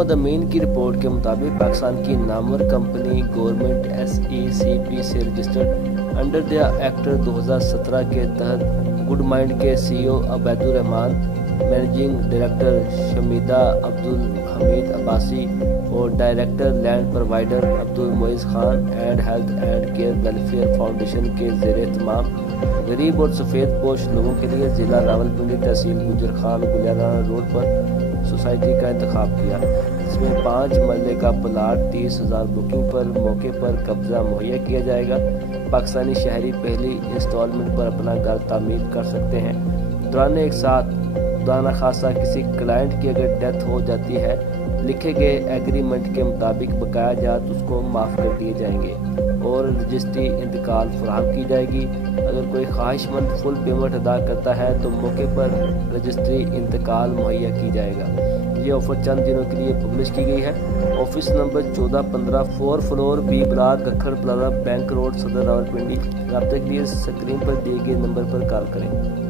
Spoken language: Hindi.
मोहम्मद अमीन की रिपोर्ट के मुताबिक पाकिस्तान की नामवर कंपनी गवर्नमेंट SECP से रजिस्टर्ड अंडर द एक्ट 2017 के तहत गुड माइंड के CEO Abaidur Rahman, managing director Shamida Abdul Hamid Abbasi और director land provider Abdul Moiz Khan and health and care welfare foundation के ज़ेरे तमाम गरीब और सफ़ेद पोश लोगों के लिए ज़िला रावलपिंडी तहसील गुजर खान गुलियाराना रोड पर सोसाइटी का इंतखाब किया, जिसमें 5 मरले का प्लाट 30,000 बुकिंग पर मौके पर कब्जा मुहैया किया जाएगा। पाकिस्तानी शहरी पहली इंस्टॉलमेंट पर अपना घर तामीर कर सकते हैं। दौरान एक साथ खुदा खासा किसी क्लाइंट की अगर डेथ हो जाती है, लिखे गए एग्रीमेंट के मुताबिक बकाया जात उसको माफ़ कर दिए जाएंगे और रजिस्ट्री इंतकाल फराहम की जाएगी। अगर कोई ख्वाहिशमंद फुल पेमेंट अदा करता है तो मौके पर रजिस्ट्री इंतकाल मुहैया की जाएगा। ये ऑफर चंद दिनों के लिए पब्लिश की गई है। Office number 1415 4 floor B block Gakhar plaza bank road सदर रावलपिंडी। रब्ते के लिए स्क्रीन पर दिए गए नंबर पर कॉल करें।